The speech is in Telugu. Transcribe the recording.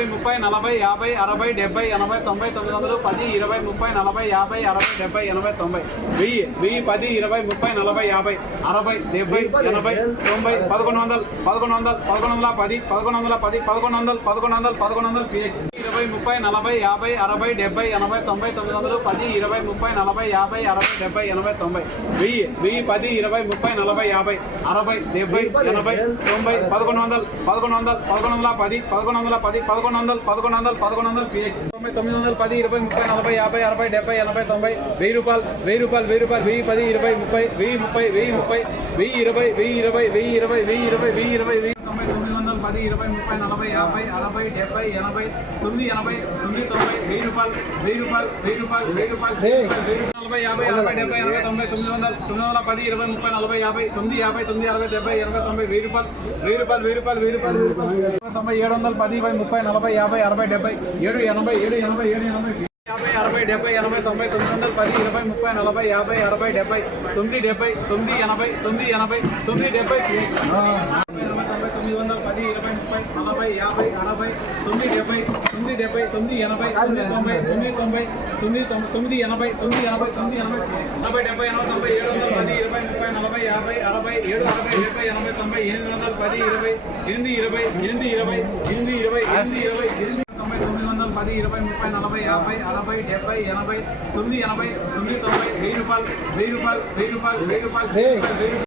20 30 40 50 60 70 80 90 900 10 20 30 40 50 60 70 80 90 1000 1000 10 20 30 40 50 60 70 80 90 1100 1100 1110 1110 1100 1100 1100 20 30 40 50 60 70 80 90 900 10 20 30 40 50 60 70 80 90 1000 1000 10 20 30 40 50 60 70 80 90 1100 1100 1110 1100 910 20 30 40 50 60 70 80 90 1000 రూపాయలు 1000 రూపాయలు 1000 రూపాయలు 1000 10 20 30 1030 1030 1030 1020 1020 1020 1020 1020 10 20 30 40 50 60 70 80 90 1000 రూపాయలు 1000 రూపాయలు 1000 రూపాయలు 1000 రూపాయలు 40 50 60 70 80 90 900 910 20 30 40 50 9 50 9 60 70 80 90 1000 రూపాయలు 1000 రూపాయలు 1000 రూపాయలు 1000 రూపాయలు 90 710 20 30 40 50 60 70 7 80 7 80 7 80 50 60 70 80 90 900 10 20 30 40 50 60 70 970 980 980 970 900 10 20 30 40 50 60 970 970 980 990 990 980 980 90 70 80 90 700 10 20 30 40 50 60 7 60 70 80 90 800 10 20 8 20 8 20 8 20 8 20 900 10 20 30 40 50 60 70 80 980 990 1000 రూపాయలు 1000 రూపాయలు 1000 రూపాయలు 1000 రూపాయలు